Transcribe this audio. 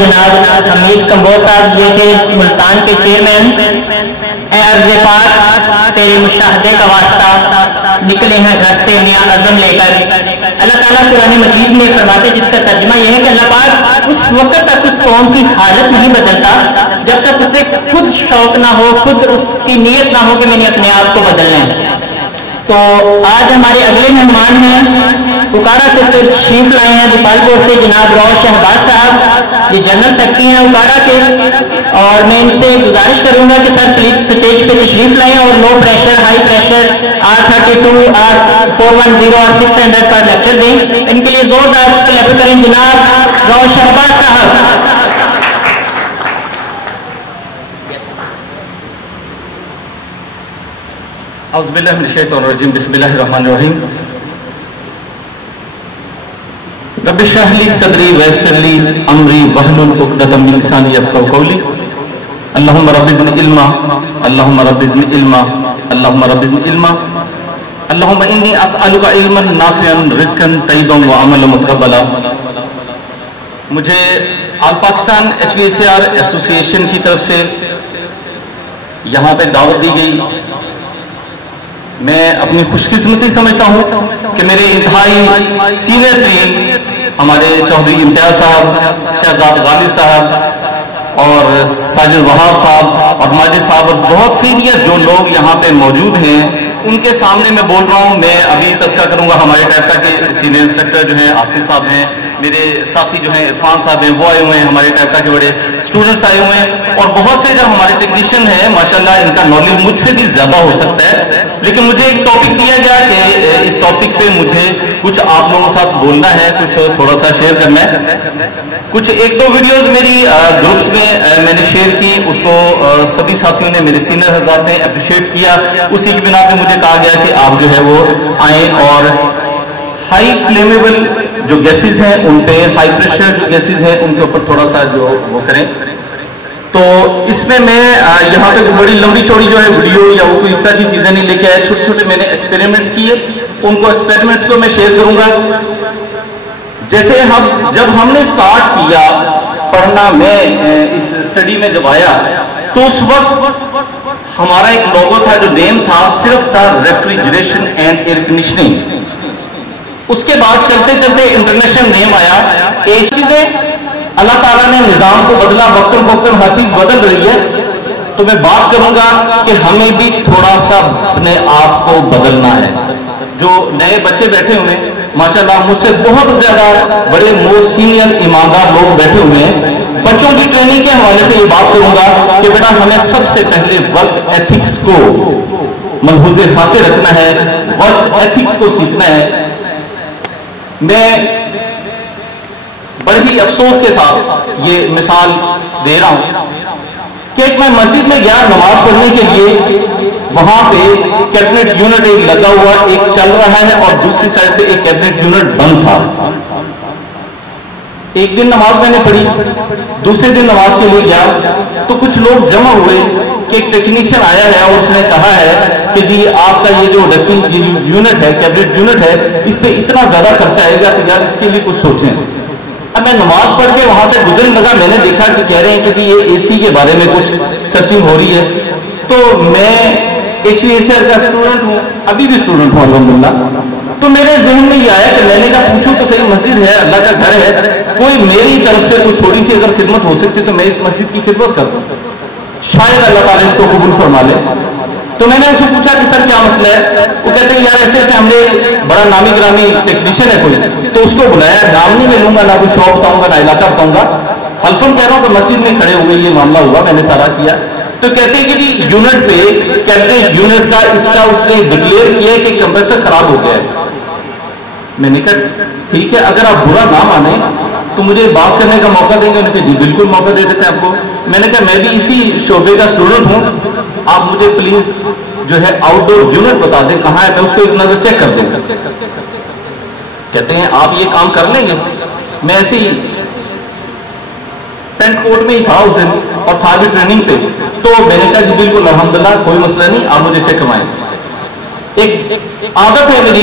جناب حمید کمبوز صاحب یہ کہ ملتان کے چیئرمین، اے عرض پاک تیرے مشاہدے کا واسطہ نکلے ہیں گھر سے نیا عزم لے کر۔ اللہ تعالیٰ قرآن مجید میں فرماتے جس کا ترجمہ یہ ہے کہ اللہ پاک اس وقت تک اس قوم کی حالت نہیں بدلتا جب تک اسے خود شوق نہ ہو، خود اس کی نیت نہ ہو کہ میں نے اپنے آپ کو بدلنا ہے۔ تو آج ہمارے اگلے مہمان ہیں اکاڑا سے تشریف لائے ہیں دیپالپور سے جناب روش شہباز صاحب، یہ جنرل سیکرٹری ہیں اکاڑا کے، اور میں ان سے گزارش کروں گا کہ سر پلیز اسٹیج پہ تشریف لائیں اور low pressure high pressure R32 R410 اور 600 پر لیکچر دیں۔ ان کے لیے زوردار کلیپ کریں جناب روش شہباز صاحب۔ اعوذ باللہ من الشیطان الرجیم، بسم اللہ الرحمن الرحیم۔ رب اشرح لی صدری ویسر لی امری واحلل عقدۃ من لسانی یفقہوا قولی۔ اللہم رب زدنی علما، اللہم رب زدنی علما، اللہم رب زدنی علما، اللہم انی اسألک علما نافعا رزقا طیبا وعملا متقبلا۔ مجھے آل پاکستان HVACR ایسوسی ایشن کی طرف سے یہاں پہ دعوت دی گئی۔ میں اپنی خوش قسمتی سمجھتا ہوں کہ میرے انتہائی سینئر ٹیم ہمارے چودھری امتیاز صاحب، شہزاد غالب صاحب اور ساجد وہاب صاحب اور ماجد صاحب اور بہت سینئر جو لوگ یہاں پہ موجود ہیں ان کے سامنے میں بول رہا ہوں۔ میں ابھی تذکرہ کروں گا ہمارے ٹیپکا کے سینئر انسٹرکٹر جو ہیں آصف صاحب ہیں، میرے ساتھی جو ہیں عرفان صاحب ہیں وہ آئے ہوئے ہیں، ہمارے ٹیپکا کے بڑے اسٹوڈنٹس آئے ہوئے ہیں، اور بہت سے جو ہمارے ٹیکنیشین ہیں ماشاءاللہ ان کا نالج مجھ سے بھی زیادہ ہو سکتا ہے، لیکن مجھے ایک ٹاپک دیا گیا کہ اس ٹاپک پہ مجھے کچھ آپ لوگوں کے ساتھ بولنا ہے، کچھ تھوڑا سا شیئر کرنا ہے۔ کچھ ایک دو ویڈیوز میری گروپس میں نے شیئر کی، اس کو سبھی ساتھیوں نے، میرے سینئر حضرات نے اپریشیٹ کیا۔ اسی کی بنا پہ مجھے کہا گیا کہ آپ جو ہے وہ آئیں اور ہائی فلیمیبل جو گیسز ہیں ان پہ، ہائی پریشر جو گیسز ہیں ان کے اوپر تھوڑا سا جو وہ کریں۔ تو اس میں یہاں پہ بڑی لمبی چوڑی جو ہے ویڈیو یا وہ کوئی اس طرح کی چیزیں نہیں لے کے آئے، چھوٹے چھوٹے میں نے ایکسپیریمنٹس کیے، ان کو ایکسپیریمنٹس کو میں شیئر کروں گا۔ جیسے جب ہم نے سٹارٹ کیا پڑھنا، میں اس اسٹڈی میں جب آیا تو اس وقت ہمارا ایک لوگو تھا جو نیم تھا، صرف تھا ریفریجریشن اینڈ ایئر کنڈیشننگ۔ اس کے بعد چلتے چلتے انٹرنیشنل نیم آیا، ایک چیزیں اللہ تعالیٰ نے نظام کو بدلا، وقتاً فوقتاً ہر چیز بدل رہی ہے، تو میں بات کروں گا کہ ہمیں بھی تھوڑا سا اپنے آپ کو بدلنا ہے۔ جو نئے بچے بیٹھے ہوئے ہیں ماشاءاللہ مجھ سے بہت زیادہ بڑے سینئر ایماندار لوگ بیٹھے ہوئے ہیں، بچوں کی ٹریننگ کے حوالے سے یہ بات کروں گا کہ بیٹا ہمیں سب سے پہلے ورک ایتھکس کو ملحوظ خاطر رکھنا ہے، ورک ایتھکس کو سیکھنا ہے۔ میں بڑے ہی افسوس کے ساتھ یہ مثال دے رہا ہوں کہ ایک میں مسجد میں گیا نماز پڑھنے کے لیے، وہاں پہ کیبنٹ یونٹ ایک لگا ہوا ایک چل رہا ہے اور دوسری سائڈ پہ ایک کیبنٹ یونٹ بند تھا۔ ایک دن نماز میں نے پڑھی، دوسرے دن نماز کے لیے گیا تو کچھ لوگ جمع ہوئے کہ ایک ٹیکنیشین آیا ہے اور اس نے کہا ہے کہ جی آپ کا یہ جو یونٹ ہے، کیبنٹ یونٹ ہے، اس پہ اتنا زیادہ خرچہ آئے گا کہ یار اس کے لیے کچھ سوچیں۔ اب میں نماز پڑھ کے وہاں سے گزرنے لگا، میں نے دیکھا کہ کہہ رہے ہیں کہ جی یہ اے سی کے بارے میں کچھ سرچنگ ہو رہی ہے، تو میں HVACR کا اسٹوڈنٹ ہوں، ابھی بھی اسٹوڈنٹ ہوں الحمدللہ، تو میرے ذہن میں یہ آیا کہ میں نے کہا پوچھوں تو صحیح، مسجد ہے، اللہ کا گھر ہے، کوئی میری طرف سے کوئی تھوڑی سی اگر خدمت ہو سکتی تو میں اس مسجد کی خدمت کرتا ہوں، شاید اللہ تعالیٰ اس کو قبول فرما لے۔ تو میں نے ان سے پوچھا کہ سر کیا مسئلہ ہے؟ وہ کہتے ہیں یار ایسے ہم نے بڑا نامی گرامی ٹیکنیشین ہے کوئی، تو اس کو بلایا، نام نہیں میں لوں گا، نہ کوئی شاپ بتاؤں گا، نہ علاقہ بتاؤں گا، حلفاً کہہ رہا ہوں کہ مسجد میں کھڑے ہوئے یہ معاملہ ہوا، میں نے سارا کیا۔ تو کہتے ہیں کہ جی یونٹ پہ کیبنٹ یونٹ کا اس نے ڈکلیئر کیا کہ کمپریسر خراب ہو گیا ہے۔ میں نے کہا ٹھیک ہے، اگر آپ برا نہ مانیں تو مجھے بات کرنے کا موقع دیں گے؟ انہوں نے کہا جی بالکل موقع دے دیتے ہیں آپ کو۔ میں نے کہا میں بھی اسی شعبے کا اسٹوڈنٹ ہوں، آپ مجھے پلیز جو ہے آؤٹ ڈور یونٹ بتا دیں کہاں ہے، میں اس کو ایک نظر چیک کر دوں گا۔ کہتے ہیں آپ یہ کام کر لیں گے؟ میں ایسے ہی پینٹ کوٹ میں ہی تھا اس دن اور تھا بھی ٹریننگ پہ، تو میں نے کہا جی بالکل الحمدللہ کوئی مسئلہ نہیں، آپ مجھے چیک کروائیں۔ ایک عادت ہے میری